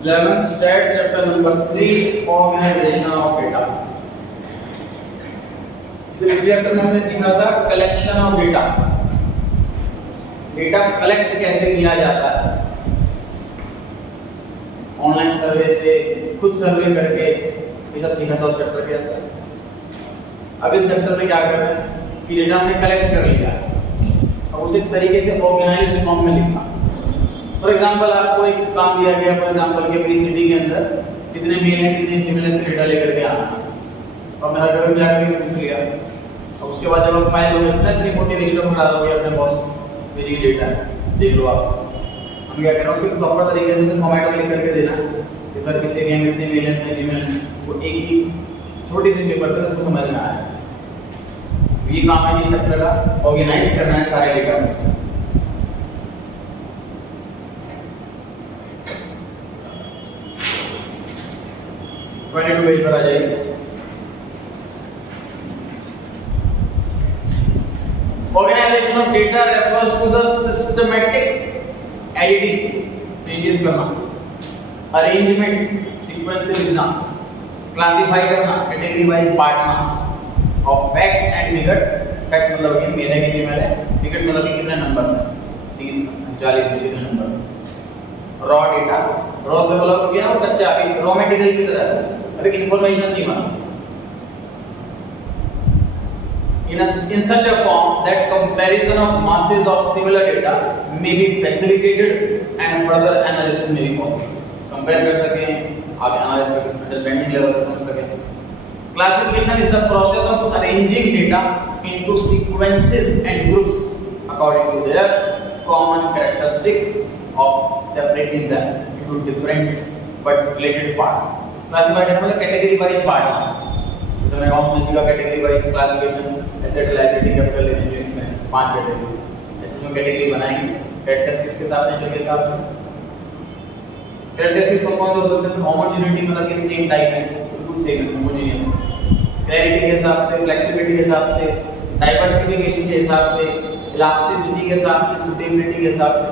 11th stats chapter number 3 organization of data। इस chapter में हमने सीखा था collection of data. Data collect कैसे किया जाता है, ऑनलाइन सर्वे से, खुद सर्वे करके, ये सब सीखा था उस चैप्टर के अंदर। अब इस चैप्टर में क्या कर रहे हैं कि डेटा हमने कलेक्ट कर लिया, अब उसे तरीके से ऑर्गेनाइज्ड फॉर्म में लिखा। फॉर एग्जांपल आपको एक काम दिया गया, फॉर एग्जांपल कि अपनी सिटी के अंदर कितने मेल हैं कितने फीमेल हैं, इसका डेटा लेकर के आना। और मैं हर घर में जाकर पूछ लिया, और उसके बाद जब आप फाइल हो गया इतनी मोटी रजिस्टर में डाल दोगे अपने बॉस, मेरी डेटा है देख लो आप। हम क्या कर रहे हैं, उसको प्रॉपर तरीके से फॉर्मेट में लिख करके देना कि सर किस एरिया में कितने मेल हैं कितने फीमेल हैं, वो एक ही छोटी सी पेपर पे सबको समझ में आए। ये काम है इस चैप्टर का, ऑर्गेनाइज करना है सारे डेटा को। 22 पेज पर आ जाइए। Organization of data refers to the systematic editing, changes करना, arrangement, sequence से लिखना, classify करना, category wise बांटना of facts and figures। facts मतलब कि मेल है कि फीमेल है, figures मतलब कि कितने नंबर्स हैं, 30 40 से कितने नंबर्स हैं। रॉ डेटा, रॉ से बोला तो क्या वो कच्चा अभी रॉ मटेरियल की तरह है, अभी इंफॉर्मेशन नहीं बना। In such a form that comparison of masses of similar data may be facilitated and further analysis may be possible। Compare कर सकें, आगे एनालिसिस करके अंडरस्टैंडिंग लेवल तक समझ सकें। Classification is the process of arranging data into sequences and groups according to their common characteristics of separating them into different but related parts। Classify करना मतलब category wise बांटना। जैसे मैं अकाउंट्स का category wise classification, asset liability capital revenue expense, 5 category, ऐसे में category बनाएंगे characteristics के साथ, नेचर के हिसाब से। कैरेक्टरिस्टिक्स कौन कौन से हो सकते हैं? होमोजेनिटी मतलब कि सेम टाइप है, बिल्कुल सेम है, होमोजेनियस। क्लैरिटी के हिसाब से, फ्लेक्सिबिलिटी के हिसाब से, डाइवर्सिफिकेशन के हिसाब से, इलास्टिसिटी के हिसाब से, सूटेबिलिटी के हिसाब से।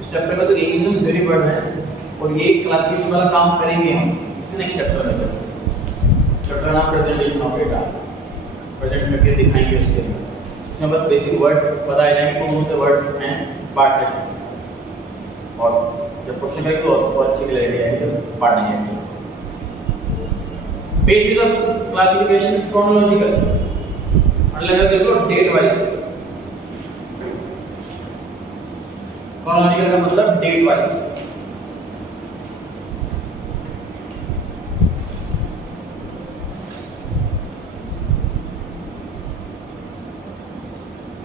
इस चैप्टर में तो एग्जाम्स वेरी बढ़ रहे हैं और ये क्लासिफिकेशन वाला काम करेंगे हम इस नेक्स्ट चैप्टर में। बस चैप्टर नाम प्रेजेंटेशन ऑफ डेटा, प्रेजेंट करके दिखाएंगे उसके अंदर। इसमें बस बेसिक वर्ड्स बताए जाएंगे, कौन से वर्ड्स हैं पार्ट में, और जब क्वेश्चन करेंगे तो अच्छी क्लैरिटी आएगी जब पार्ट नहीं आएगी। बेसिस ऑफ क्लासिफिकेशन क्रोनोलॉजिकल, मतलब देख लो डेट वाइज। क्रोनोलॉजिकल का मतलब date wise.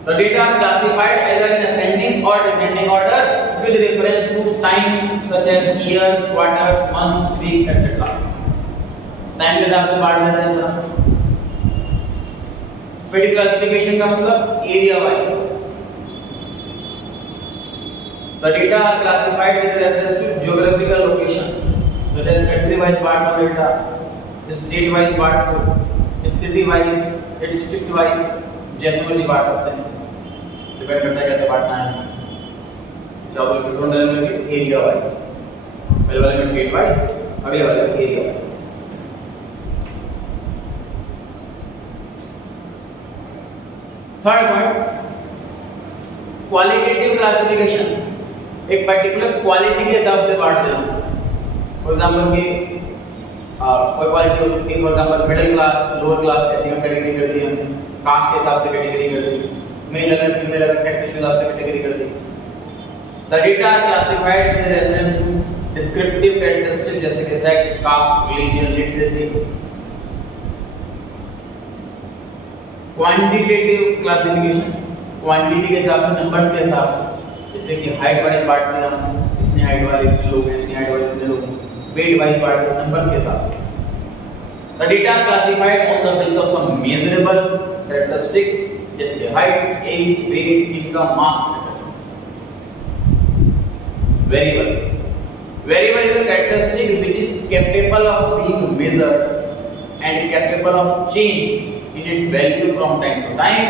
The data are classified either in ascending or descending order with reference to time such as years, quarters, months, weeks, etc. Time के हिसाब से बांट देते हैं जरा। स्पेटिक क्लासिफिकेशन का मतलब area wise. The data are classified with reference to geographical location, such as country wise बांट दो डेटा, state wise बांट दो, city wise, district wise, जैसे मर्जी बांट सकते हैं, डिपेंड करता है कैसे बांटना है। जॉब सेक्टर में एरिया वाइज, पहले वाले में डेट वाइज, अगले वाले में area wise. Third point, qualitative classification, एक पर्टिकुलर क्वालिटी के हिसाब से बांट देना। फॉर एग्जांपल कि कोई क्वालिटी हो सकती है, for example middle class, lower class, ऐसी में कैटेगरी कर दी हमने, कास्ट के हिसाब से कैटेगरी कर दी, मेल अलग फीमेल अलग, सेक्स के हिसाब से कैटेगरी कर दी। The data are classified with reference to descriptive characteristics जैसे कि sex, caste, religion, literacy. Quantitative classification, quantity के हिसाब से, नंबर्स के हिसाब से, जैसे कि हाइट वाइज बांट दिया हमने, इतनी हाइट वाले इतने लोग हैं, इतनी हाइट वाले इतने लोग हैं, वेट वाइज बांट दिया, नंबर्स के हिसाब से। The data are classified on the basis of some measurable characteristic जैसे कि height, age, weight, income, marks etc. Variable, variable is a characteristic which is capable of being measured and capable of change in its value from time to time.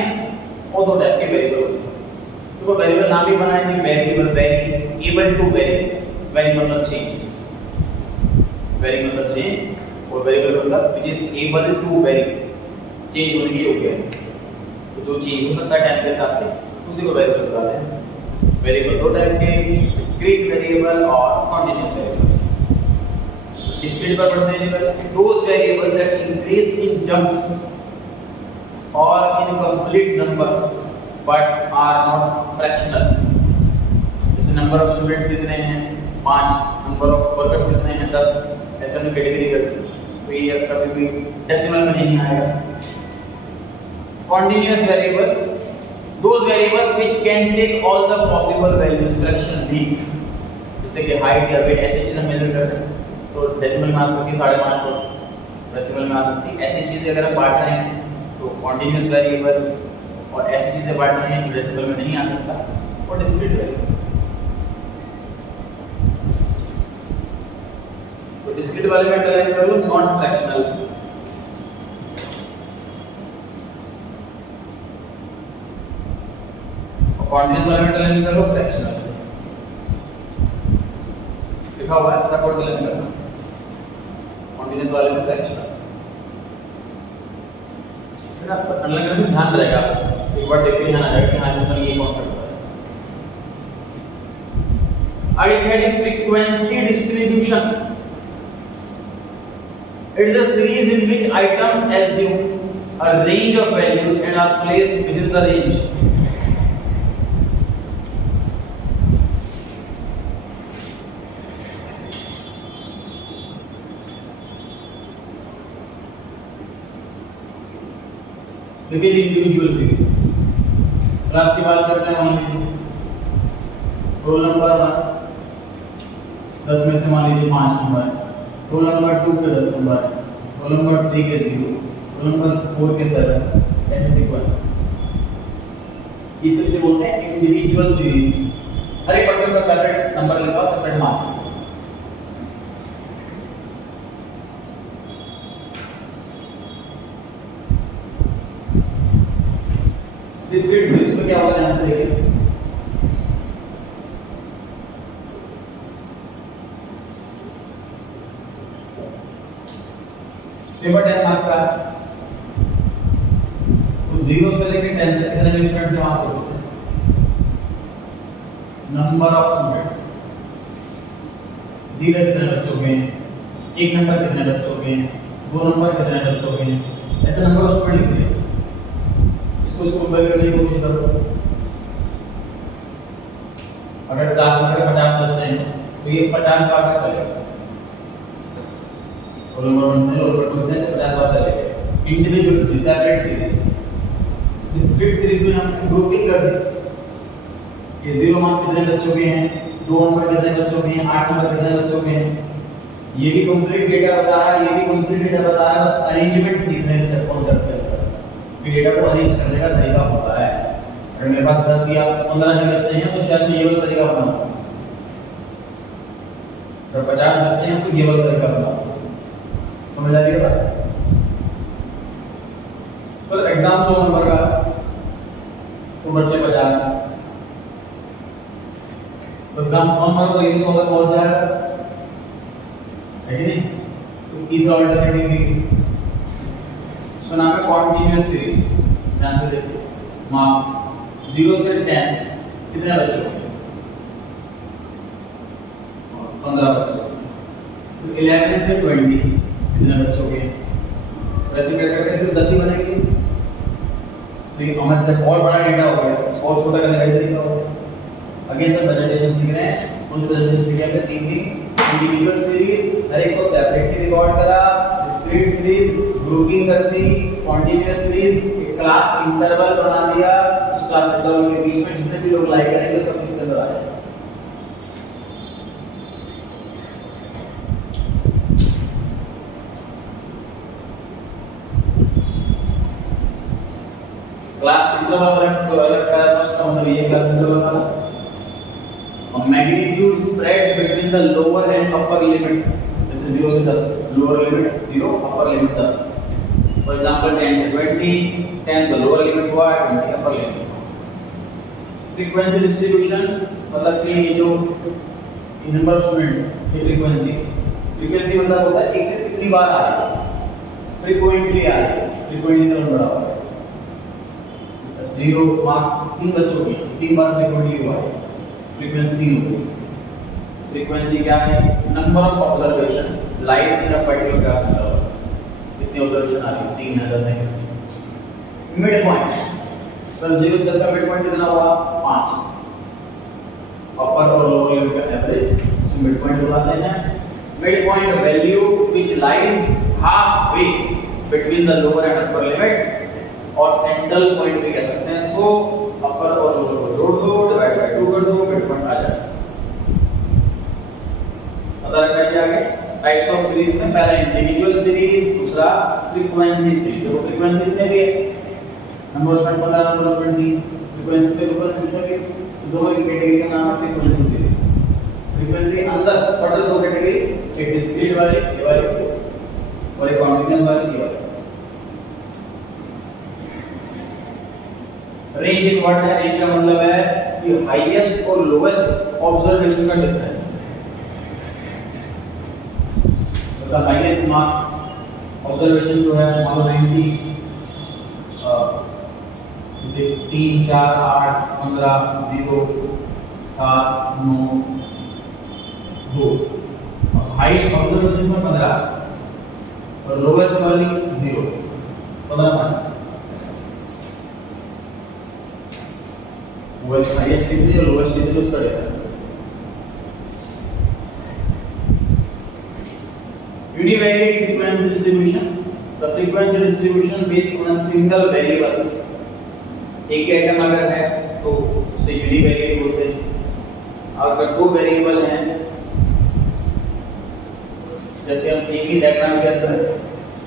और दो type के variable होते हैं, तो variable नाम भी बनाएंगे, variable vary, able to vary, vary मतलब चेंज। वेरी मतलब चेंज, और वेरिएबल मतलब which is able to vary, change होने के योग्य है। तो जो चेंज हो सकता है टाइम के हिसाब से उसी को वेरिएबल बताते हैं। वेरिएबल दो टाइप के, डिस्क्रीट वेरिएबल और कॉन्टिन्यूअस वेरिएबल। डिस्क्रीट पर पढ़ते हैं पहले, those variables that increase in jumps और in complete number but are not fractional. जैसे नंबर ऑफ स्टूडेंट्स कितने हैं 5, नंबर ऑफ वर्कर्स कितने हैं 10, ऐसे हमने कैटेगरी कर दी, तो ये कभी भी डेसिमल में नहीं आएगा। Continuous variables, those variables which can take all the possible values fraction भी, जैसे कि हाइट या वेट ऐसी चीज़ हम मेजर कर रहे हैं तो डेसिमल में आ सकती है 5.5, डेसिमल में आ सकती है। ऐसी चीज़ें अगर हम बांट रहे हैं तो कॉन्टिन्यूअस वेरिएबल, और ऐसी चीज़ें बांट रहे हैं जो डेसिमल में नहीं आ सकता, और डिस्क्रीट वेरिएबल। तो डिस्क्रीट वाले में अलाइन कर लो नॉन फ्रैक्शनल, और कॉन्टिन्यूअस वाले में अलाइन कर लो फ्रैक्शनल। लिखा हुआ है पता कोड अलाइन करना, कॉन्टिन्यूअस वाले में फ्रैक्शनल। इससे ना अलाइन करने से ध्यान रहेगा, एक बार देखते ध्यान आ जाएगा कि हाँ मतलब ये कॉन्सेप्ट है। आगे है frequency distribution. It is a series in which items assume a range of values and are placed within the range. देखिए इंडिविजुअल सीरीज क्लास की बात करते हैं, मान लीजिए रोल नंबर 10 में से मान लीजिए 5 नंबर है, रोल नंबर 2 के 10 नंबर है, रोल नंबर 3 के 0, रोल नंबर 4 के 7, ऐसे सीक्वेंस। इस तरह से बोलते हैं इंडिविजुअल सीरीज। हर एक पर्सन का सेपरेट नंबर लिखा हुआ, सेपरेट मार्क्स। डिस्क्रीट सीरीज में क्या होगा ध्यान से देखिए, पेपर 10 मार्क्स का है, तो 0 से लेकर 10 तक कितने स्टूडेंट्स के मार्क्स होते हैं, नंबर ऑफ स्टूडेंट्स, 0 कितने बच्चों के हैं, 1 नंबर कितने बच्चों के हैं, 2 नंबर कितने बच्चों के हैं, ऐसे नंबर ऑफ स्टूडेंट लिखते हैं। इसको कंपेयर करने की कोशिश करो। अगर क्लास में 50 बच्चे हैं तो ये 50 बार तक चलेगा, रोल नंबर 1 से रोल नंबर 2 से 50 बार चलेगा। Individual series, separate series. Discrete series में हम ग्रुपिंग कर दें कि 0 मार्क्स कितने बच्चों के हैं, 2 नंबर कितने बच्चों के हैं, 8 नंबर कितने बच्चों के हैं। ये भी कंप्लीट डेटा बता रहा है, ये भी कंप्लीट डेटा बता रहा है, बस अरेंजमेंट सीखना है इस कॉन्सेप्ट के अंदर कि डेटा को अरेंज करने का तरीका होता है। अगर मेरे पास 10 या 15 ही बच्चे हैं तो शायद मैं ये वाला तरीका बनाऊंगा, अगर 50 बच्चे हैं तो ये वाला तरीका बनाऊंगा। समझ आ रही है बात? सर एग्जाम 100 नंबर का तो बच्चे 50 हैं, तो एग्जाम 100 नंबर तो ये भी 100 तक पहुंच जाएगा, है कि नहीं? तो तीसरा अल्टरनेटिव भी इसका नाम है कॉन्टिन्यूअस सीरीज। ध्यान से देखिए, मार्क्स 0 से 10 कितने बच्चों के, 15 बच्चों। तो 11 से 20 कितने बच्चों के, वैसे क्या करके सिर्फ 10 ही बनेंगे। तो ये हमारे जब और बड़ा डेटा हो गया और छोटा करने का तरीका हो गया। अगेन सब प्रेजेंटेशन सीख रहे हैं, उन प्रेजेंटेशन सीख रहे हैं थिंकिंग इंडिविजुअल सीरीज, हर एक को सेपरेटली रिकॉर्ड करा, डिस्क्रीट सीरीज ग्रुपिंग कर दी, कॉन्टिन्यूअस सीरीज एक क्लास इंटरवल बना दिया, उस क्लास इंटरवल के बीच में जितने भी लोग लाइक करेंगे सब इसके अंदर आ जाएगा। क्लास इंटरवल अलग करा था, उसका मतलब ये क्लास इंटरवल वाला magnitude spreads between the lower and upper limit, जैसे 0 से 10, lower limit 0, upper limit 10। For example 10 से 20, 10 the lower limit हुआ, 20 upper limit। Frequency distribution मतलब कि जो नंबर ऑफ स्टूडेंट्स की फ्रीक्वेंसी फ्रीक्वेंसी मतलब होता है एक चीज कितनी बार आ रही है, फ्रीक्वेंटली आ रही है, फ्रीक्वेंटली से बड़ा हुआ है। 0 मार्क्स 3 बच्चों की 3 बार फ्रीक्वेंटली हुआ है, फ्रीक्वेंसी 3 होती है। फ्रीक्वेंसी क्या है? Number of observation lies in a particular class interval, कितनी ऑब्जर्वेशन आ रही है, 3 है, 10 है। मिड पॉइंट, सर 0 से 10 का मिड पॉइंट कितना हुआ? 5। अपर और लोअर लिमिट का एवरेज, तो मिड पॉइंट बुलाते हैं। Mid point value which lies half way between the lower and upper limit, और सेंट्रल पॉइंट भी कह सकते हैं इसको। अपर और लोअर को जोड़ दो, डिवाइड बाय 2 कर दो, मिड पॉइंट आ जाएगा। पता रखना चाहिए आगे टाइप्स ऑफ सीरीज में, पहला इंडिविजुअल सीरीज, दूसरा फ्रीक्वेंसी सीरीज। देखो फ्रीक्वेंसी में भी number of student 15, number of student 3, frequency में भी दोनों की कैटेगरी का नाम है फ्रीक्वेंसी सीरीज। फ्रीक्वेंसी अंदर टोटल 2 कैटेगरी, एक डिस्क्रीट वाली ये वाली और एक कॉन्टिन्यूअस वाली ये वाली। रेंज एक वर्ड है, रेंज का मतलब है कि हाईएस्ट और लोएस्ट ऑब्जर्वेशन का डिफरेंस। तो हाईएस्ट मार्क्स ऑब्जर्वेशन जो है मान लो 90, जैसे 3, 4, 8, 15, 0, 7, 9, 2। हाईएस्ट ऑब्जर्वेशन इसमें 15 और लोएस्ट वाली 0, 15 मार्क्स। वो हाईएस्ट कितनी और लोएस्ट कितनी उसका difference. Univariate frequency distribution, the frequency distribution based on a single variable। एक ही आइटम अगर है तो उसे यूनिवेरिएट बोलते हैं। अगर 2 वेरिएबल हैं, जैसे हम एक ही डायग्राम के अंदर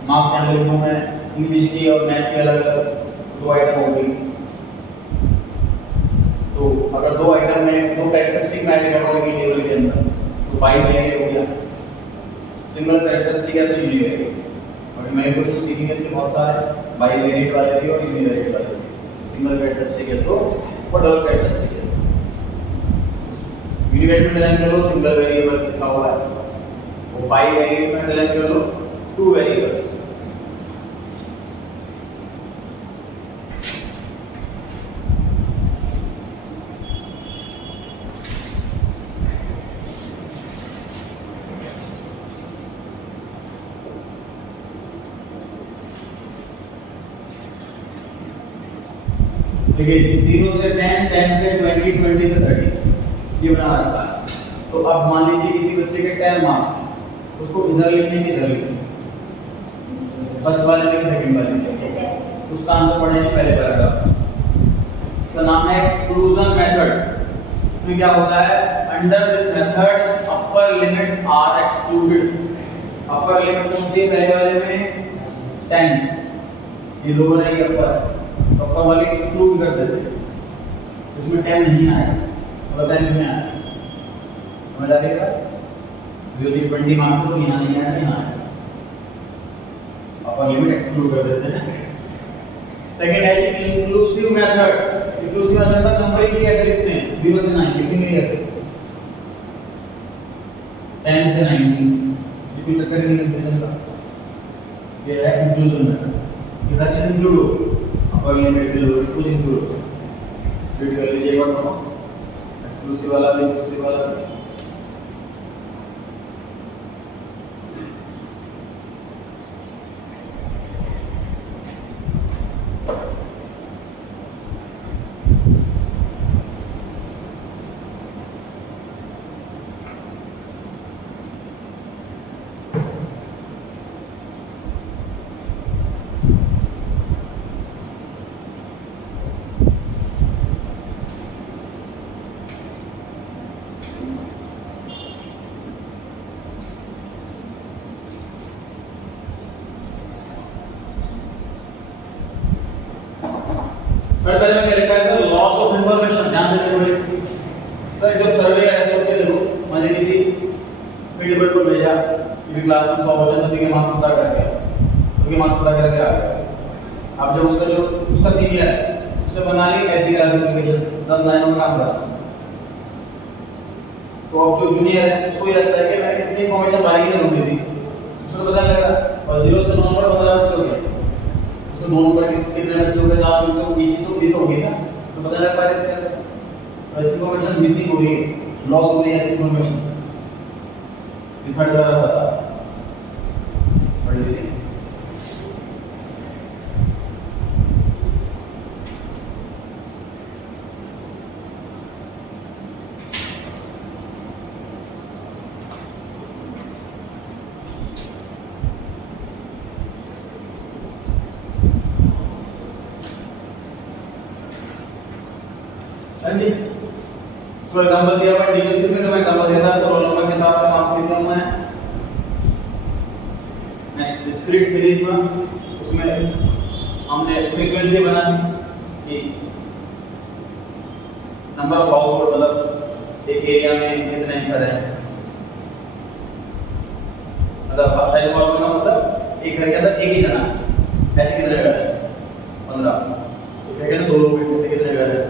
मार्क्स यहाँ पे लिखूँ मैं, इंग्लिश की और मैथ की अलग अलग 2 आइटम हो गई, तो अगर 2 आइटम में 2 कैरेक्टरिस्टिक मैच करोगे की टेबल के अंदर तो बाइवेरिएट हो गया। सिंगल कैरेक्टरिस्टिक है तो यूनिवेरिएट। और मेरे क्वेश्चन सीखेंगे इसके बहुत सारे, बाइवेरिएट वाले भी और यूनिवेरिएट वाले भी। सिंगल कैरेक्टरिस्टिक है तो और डबल कैरेक्टरिस्टिक है। यूनिवेरिएट में डिफाइन कर लो सिंगल वेरिएबल लिखा हुआ है, वो बाइवेरिएट में डिफाइन कर लो 2 वेरिएबल्स। देखिए 0 से 10, 10 से 20, 20 से 30 ये बना रखा है। तो अब मान लीजिए किसी बच्चे के 10 मार्क्स हैं, उसको इधर लिखने की इधर लिखने, फर्स्ट वाले में सेकंड वाले में, उसका आंसर पढ़ेंगे पहले पैराग्राफ। इसका नाम है एक्सक्लूजन मेथड। इसमें क्या होता है, under this method upper limits are excluded. Upper limit कौन सी है? पहले वाले में 10, ये लोअर है, ये अपर है, तो अपर वाले एक्सक्लूड कर देते हैं, उसमें 10 नहीं आएगा, मतलब 10 इसमें आएगा। समझ आ रही है? 0 से 20 मार्क्स तो यहाँ नहीं आएगा, यहाँ आएगा, अपर लिमिट एक्सक्लूड कर देते हैं। सेकंड है कि इंक्लूसिव मेथड। इंक्लूसिव मेथड का नंबरिंग कैसे लिखते हैं? 0 से 9 लिखेंगे ऐसे, 10 से 90, ये कोई चक्कर नहीं है। ये है इंक्लूसिव मेथड, ये हर चीज इंक्लूड हो, अपर लिमिट भी लोअर कुछ इंक्लूड हो। फिर कर लीजिए एक बार एक्सक्लूसिव वाला भी, इंक्लूसिव वाला भी। पहले में क्या लिखा है सर? Loss of information. ध्यान से देखो सर, जो सर्वे है सोच के देखो, मान लीजिए किसी फील्ड पर को भेजा कि क्लास में 100 बच्चे सभी के मार्क्स पता करके सबके मार्क्स पता करके आ गया। अब जब उसका सीनियर है उसने बना ली ऐसी क्लासिफिकेशन, 10 लाइनों में काम करा, तो अब जो जूनियर है उसको ये लगता है कि मैंने कितनी इन्फॉर्मेशन बाहर की ढूंढी थी, उसको पता नहीं लगा। और 0 से 9 नंबर 15 बच्चों के, उसको 9 नंबर कितने बच्चों के साथ तो ये चीज़ तो मिस हो गई ना, तो पता लग पा रहा है इसके अंदर ऐसी इन्फॉर्मेशन मिसिंग हो रही है, लॉस हो रही है ऐसी इन्फॉर्मेशन। थर्ड वाला पता पढ़िए। फॉर एग्जांपल दिया हुआ है डीपीएस किसमें से मैं एग्जांपल देता हूं, तो रोल नंबर के हिसाब से मार्क्स लिखता हूं मैं। नेक्स्ट डिस्क्रीट सीरीज में उसमें हमने फ्रीक्वेंसी बनानी कि नंबर ऑफ हाउस होल्ड, मतलब एक एरिया में कितने घर हैं, मतलब साइज हाउस का मतलब एक घर के अंदर एक ही जना, ऐसे कितने घर हैं 15, तो क्या कहते हैं 2 लोग ऐसे कितने घर हैं,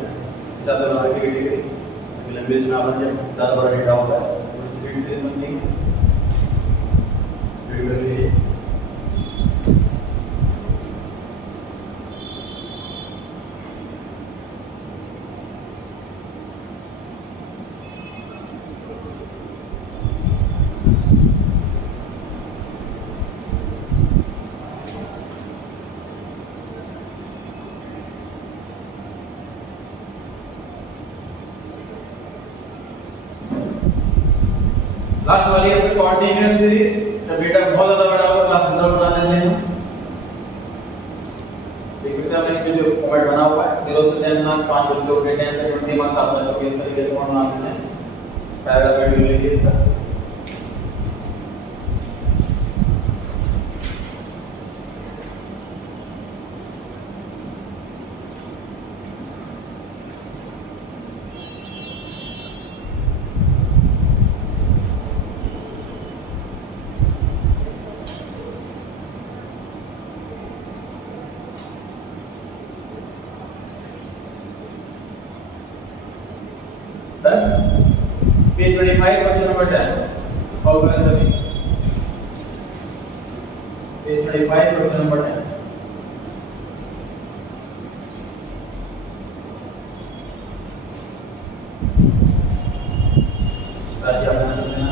हिसाब से बना के कैटेगरी लैंग्वेज में अपन जब ज़्यादा बड़ा डेटा होता है तो स्पीड सीरीज बनती है। रीड कर लीजिए। लास्ट वाली है इसमें कॉन्टिन्यूअस सीरीज, जब डेटा बहुत ज्यादा बड़ा होगा क्लास 15 बना देते हैं हम। देख सकते हैं नेक्स्ट जो फॉर्मेट बना हुआ है 0 से 10 मार्क्स 5 बच्चों के 10 से 20 मार्क्स 7 बच्चों के, इस तरीके से फॉर्म बना देते हैं। पैराग्राफ वीडियो लीजिए इसका। Page 25 question number 10. How can I say? Page 25 question number 10. राशि आप बना सकते हैं।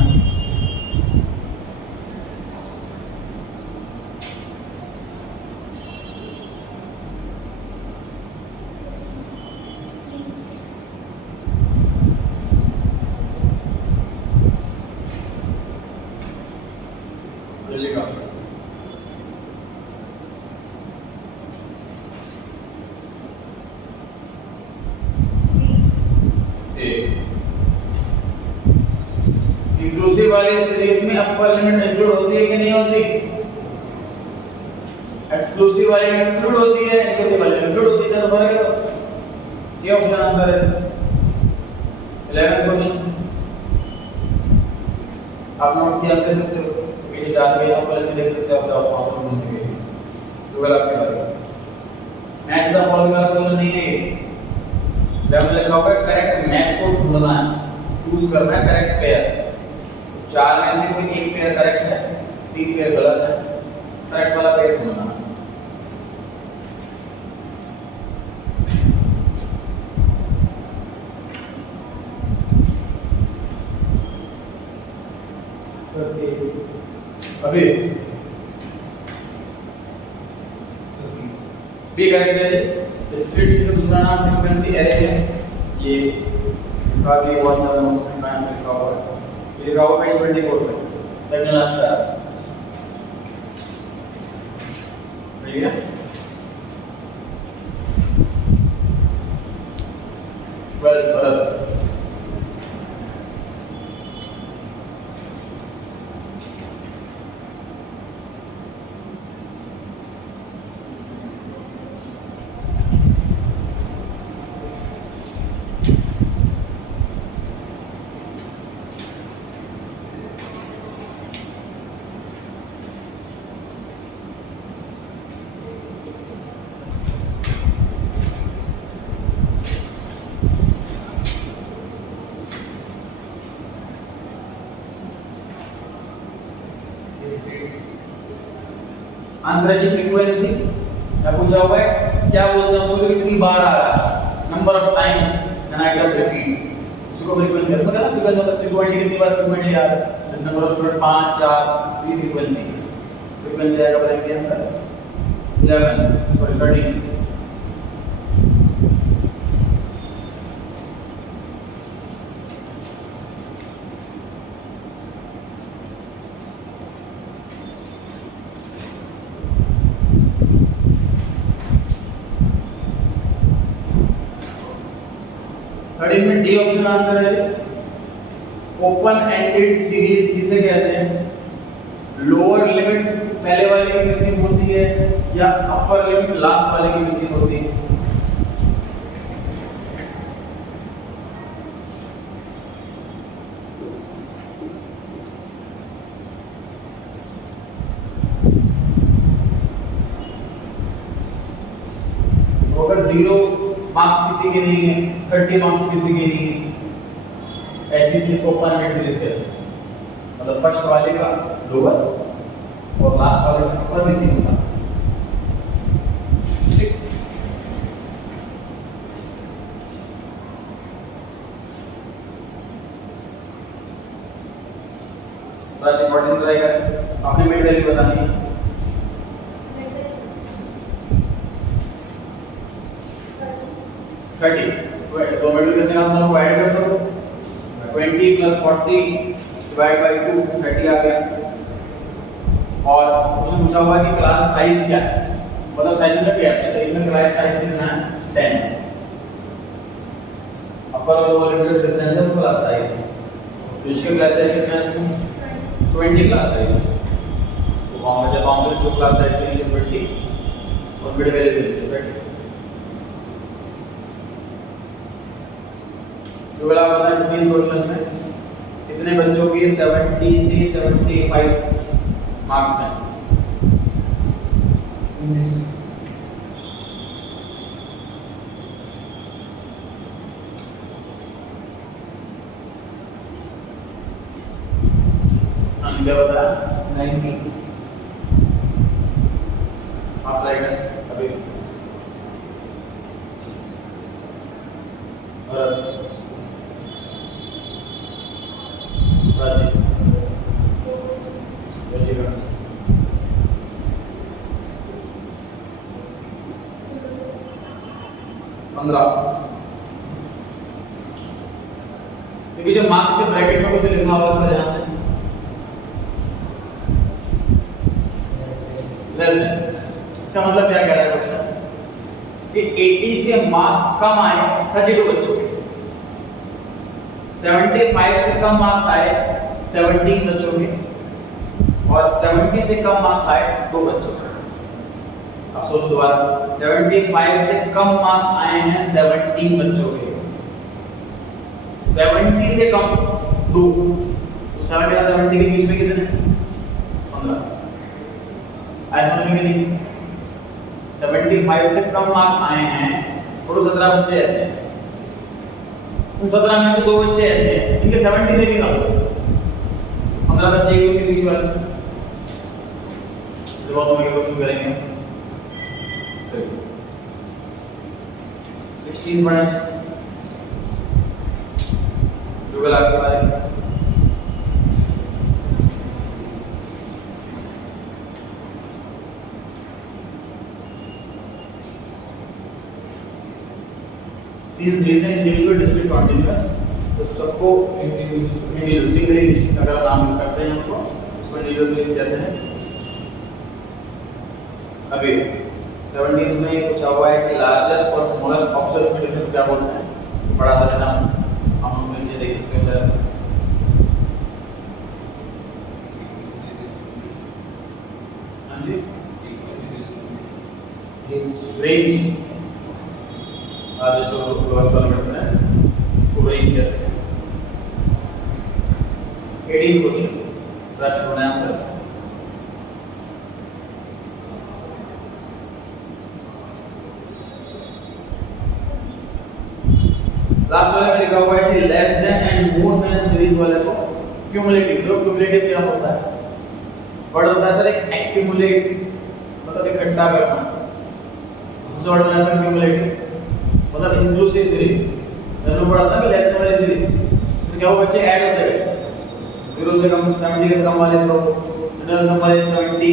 इंक्लूसिव वाली सीरीज में अपर लिमिट इंक्लूड होती है कि नहीं होती? एक्सक्लूसिव वाली में एक्सक्लूड होती है, इंक्लूसिव वाली में इंक्लूड होती है, तो फर्क है बस। ये ऑप्शन आंसर है 11th क्वेश्चन। आप नोट्स की आप देख सकते हो, पीछे चार्ट में आप पहले देख सकते हो, आप आंसर ढूंढने के लिए जो गलत आपके बारे में मैच द फॉलोइंग का क्वेश्चन नहीं है। लेवल लिखा होगा करेक्ट मैच को ढूंढना है, चूज करना है करेक्ट पेयर। 4 में से कोई एक पेयर करेक्ट है, 3 पेयर गलत है, करेक्ट वाला पेयर ढूंढना है। अभी बी करेक्ट है। स्प्लिट्स का दूसरा नाम फ्रीक्वेंसी एरे है। ये लिखा भी हुआ था, उसमें नाम लिखा हुआ है, ये लिखा हुआ पेज 24 पे, सेकंड लास्ट है। ठीक है, बराबर। आंसर है जी फ्रीक्वेंसी। या पूछा हुआ है क्या बोलते हैं उसको, कितनी बार आ रहा है, number of times an item repeat, उसको फ्रीक्वेंसी कहते हैं। पता है ना फ्रीक्वेंसी मतलब फ्रीक्वेंटली कितनी बार फ्रीक्वेंटली आ रहा है, जैसे नंबर ऑफ स्टूडेंट 5 4 ये फ्रीक्वेंसी। फ्रीक्वेंसी आएगा बताएंगे आंसर 11 सॉरी 13। थर्ड में डी ऑप्शन आंसर है। ओपन एंडेड सीरीज किसे कहते हैं, लोअर लिमिट पहले वाले की मिसिंग होती है या अपर लिमिट लास्ट वाले की मिसिंग होती है। तो अगर 0 मार्क्स किसी के नहीं है, 30 मार्क्स किसी के नहीं है, ऐसी सीरीज को ओपन एंडेड सीरीज कहते हैं। मतलब फर्स्ट वाले का लोअर और लास्ट वाले का अपर मिसिंग होता है। बड़ा इंपॉर्टेंट रहेगा, आपने मिड वैल्यू बतानी है। दो मिड वैल्यू कैसे आप दोनों को ऐड कर दो, 20 + 40 डिवाइड बाय 2 30 आ गया। और क्वेश्चन पूछा हुआ है कि क्लास साइज क्या है, मतलब साइज का क्या है, जैसे इनमें क्लास साइज कितना है 10, अपर और लोअर लिमिट डिफरेंस है क्लास साइज, तो इसके क्लास साइज कितना है इसमें 20 क्लास साइज। तो कौन से जो क्लास साइज है 20 और मिड वैल्यू है 20। जो वाला बताएं तीन क्वेश्चन में कितने बच्चों के 70 से 75 मार्क्स हैं। हाँ क्या बता 90 आप लाइक अभी और 15। क्योंकि जो मार्क्स के ब्रैकेट में कुछ लिखा हुआ है ध्यान दें, इसका मतलब क्या कह रहा है क्वेश्चन कि 80 से मार्क्स कम आए 32 बच्चों के, 75 से कम मार्क्स आए 17 बच्चों के, और 70 से कम मार्क्स आए 2 बच्चों के। अब सोचो दोबारा, 75 से कम मार्क्स आए हैं 17 बच्चों के, 70 से कम 2, तो 70 और 70 के बीच में कितने 15। ऐसा समझ में नहीं, 75 से कम मार्क्स आए हैं और 17 बच्चे ऐसे हैं, उन 17 में से 2 बच्चे ऐसे हैं इनके 70 से भी कम, 15 बच्चे के बीच वाले। जब हम आगे क्वेश्चन करेंगे 16 पढ़े गूगल आपके बारे में। These reason individual discrete continuous, तो सबको इंडिविजुअल सिंगली लिस्ट अगर नाम करते हैं हमको उसको इंडिविजुअल सीरीज कहते हैं। अभी 17 में पूछा हुआ है कि लार्जेस्ट और स्मॉलेस्ट ऑब्जेक्ट्स के डिफरेंस क्या बोलते हैं, बड़ा सा नाम हम लोग ये देख सकते हैं सर। हां जी रेंज लार्जेस्ट और लोएस्ट वाला डिफरेंस को रेंज कहते हैं। 18 question right one answer. Last वाले में लिखा हुआ है कि less than and more than series वाले को क्यूमुलेटिव, जो क्यूमुलेटिव क्या होता है वर्ड होता है सर एक एक्यूमुलेट, मतलब इकट्ठा करना। दूसरा वर्ड होता है सर क्यूमुलेटिव, मतलब इंक्लूसिव सीरीज। मैंने पढ़ा था कि लेस वाली सीरीज तो क्या वो बच्चे ऐड होते हैं, 0 से कम 70 से कम वाले तो 10 कम वाले 70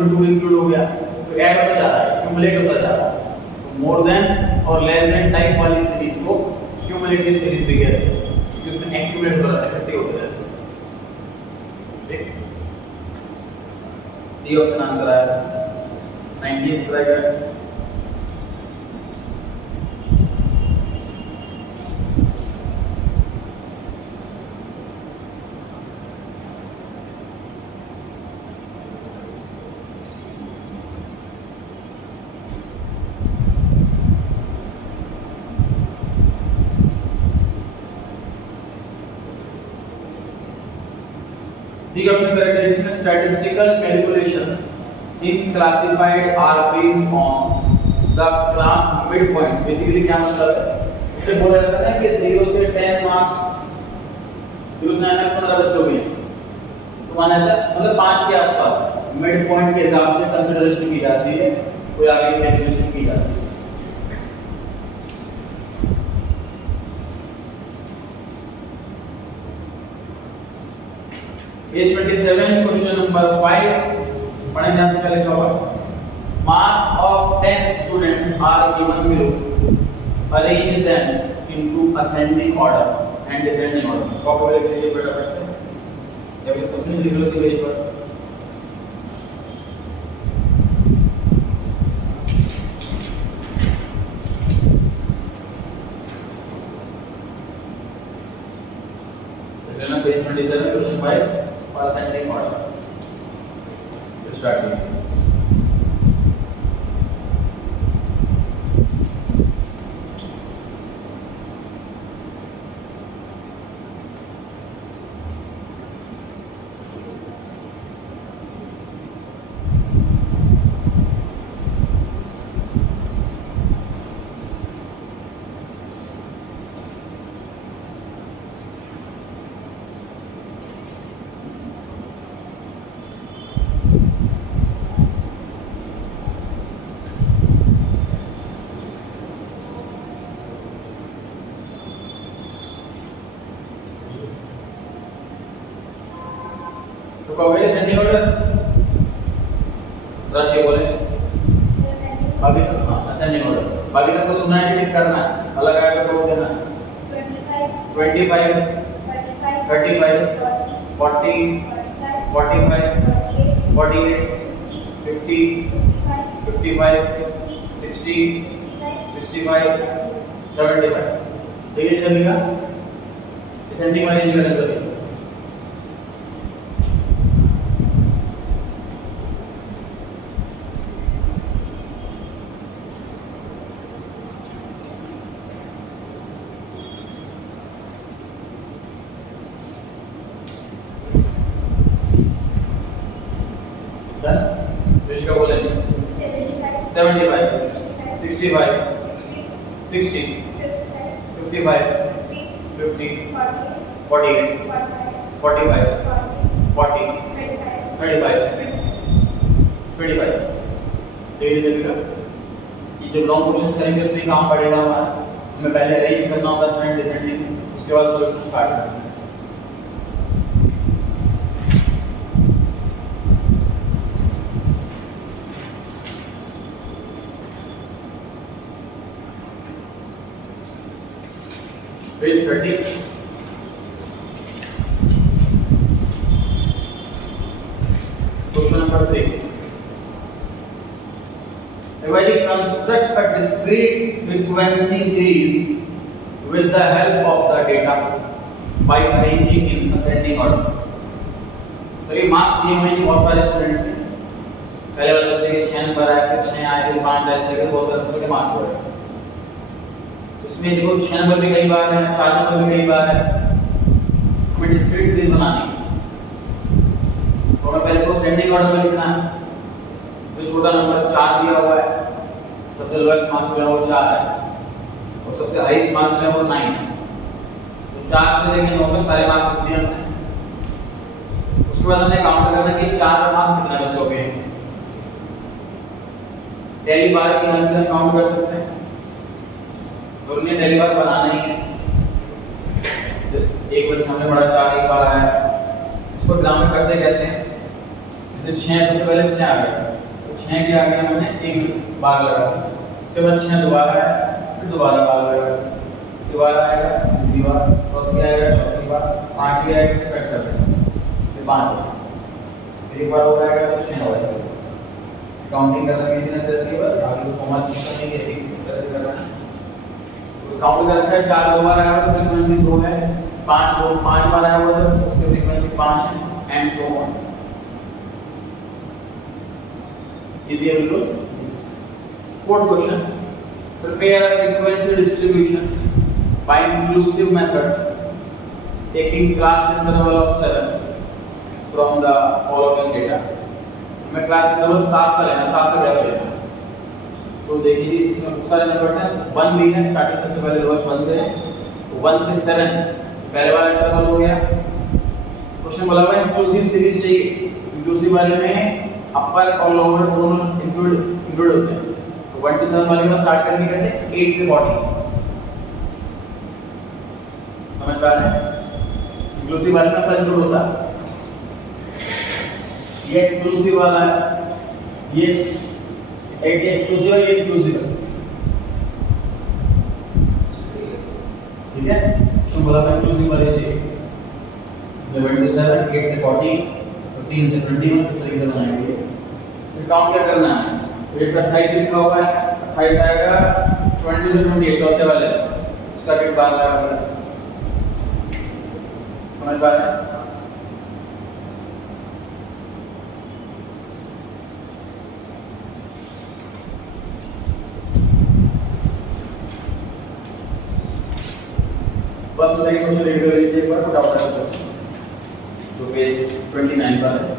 में 2 इंक्लूड हो गया, तो ऐड होता जा रहा है, क्यूमुलेट होता जा रहा है। तो मोर देन और लेस देन टाइप वाली सीरीज को क्यूमुलेटिव सीरीज भी कहते हैं, क्योंकि उसमें एक्यूमुलेट हो रहा है, इकट्ठे होते रहते हैं। ठीक, डी ऑप्शन आंसर आया 19th ट्राई करें। The option correct है इसमें statistical calculations in classified are based on the class midpoints। Basically क्या मतलब है, इससे बोला जाता है कि 0 से 10 मार्क्स, 0 से 9 15 बच्चों में तो माना जाता है मतलब 5 के आसपास मिड पॉइंट के हिसाब से कंसीडरेशन की जाती है, कोई आगे की कैलकुलेशन की जाती है। पेज 27 क्वेश्चन नंबर 5 पढ़ें ध्यान से, पहले क्या होगा, marks of 10 students are given below, arrange them into ascending order and descending order. Copy पे लिख लीजिए फटाफट से, या फिर सबसे लिख लो इसी पेज पर। लेना page 27 question 5 ascending order। Start here। तो कहोगे असेंडिंग ऑर्डर, राशि बोले बाकी सब, हाँ असेंडिंग ऑर्डर, बाकी सबको सुनना है, टिक करना है, अलग आएगा तो देना 25 35 40 45 48 50 55 60 65 75। ठीक है चलेगा, असेंडिंग वाली नहीं करना सभी। ऋषिका बोले 75 65 60 55 50 48 45 40 35 25। ये चलेगा, ये जो लॉन्ग क्वेश्चंस करेंगे उसमें काम पड़ेगा हमारा, हमें पहले अरेंज करना होगा असेंडिंग डिसेंडिंग, उसके बाद सॉल्यूशन स्टार्ट करना है। Page 30 question number 3। When you construct a discrete frequency series with the help of the data by arranging in ascending order। तो ये मार्क्स दिए हुए हैं बहुत सारे स्टूडेंट्स के, पहले वाले बच्चे के 6 नंबर आए, फिर 6 आए, फिर 5 आए, फिर बहुत सारे बच्चों के मार्क्स हो रहे। उसमें देखो 6 नंबर भी कई बार है, 4 नंबर भी कई बार है, हमें डिस्क्रीट सीरीज बनानी है। तो हमें पहले इसको असेंडिंग ऑर्डर में लिखना है। जो छोटा नंबर 4 दिया हुआ है, सबसे लोएस्ट मार्क्स जो है वो 4 है और सबसे हाईएस्ट मार्क्स जो है वो 9 है। तो 4 से लेकर 9 में सारे मार्क्स लिख दिए हमने। उसके बाद हमने काउंट करना कि 4 मार्क्स डेली बार की हेल्प से हम काउंट कर सकते हैं। तो उन्हें डेली बार बनाना ही है। एक बार हमने पढ़ा 4 एक बार आया, इसको एग्जाम में करते कैसे हैं? जैसे 6 सबसे पहले 6 आ गया, तो 6 के आगे हमने 1 बार लगा, उसके बाद 6 दोबारा आया, फिर दोबारा बार लगा, दोबारा आएगा तीसरी बार, चौथी आएगा चौथी बार, 5वीं आएगा फिर कट कर देंगे, फिर 5 फिर एक बार हो जाएगा तो 6 होगा। ऐसे काउंटिंग करना किसी ने रहती है, बस आगे फॉर्मूला चेक करने के ऐसे करना है। उस काउंट कर रखा है 4 दो बार आया तो फ्रीक्वेंसी 2 है, 5 बार आया हुआ तो उसकी फ्रीक्वेंसी 5 है, एंड सो ऑन। इजी है बिल्कुल। Fourth question, prepare a frequency distribution by inclusive method taking class interval of 7 from the following data। हमें क्लास इंटरवल 7 का लेना, 7 का गैप लेना। तो देखिए इसमें बहुत सारे नंबर्स हैं, 1 भी है, स्टार्टिंग सबसे पहले लोएस्ट 1 से है, तो 1 से 7 पहले वाला इंटरवल हो गया। क्वेश्चन बोला हुआ है इंक्लूसिव सीरीज चाहिए, इंक्लूसिव वाले में अपर और लोअर दोनों इंक्लूड होते हैं। तो 1 to 7 वाले में स्टार्ट करनी कैसे? 8 से 40 समझ पा रहे हैं? इंक्लूसिव वाले में इंक्लूड होता है, ये एक्सक्लूसिव वाला है, ये एक एक्सक्लूसिव है, ये इंक्लूसिव है, ठीक है? तो बोला मैं इंक्लूसिव वाले चाहिए, 7 to 7, 8 से 40, 15 से 21, इस तरीके से बनाएंगे। फिर काउंट क्या करना है? 8 से 28 लिखा हुआ है, 28 आएगा, 22 से 28 चौथे वाले उसका किट बार लगा, समझ पा रहे हैं? फर्स्ट सेकंड क्वेश्चन रीड कर लीजिए एक बार, फटाफट जो पेज 29 पर है।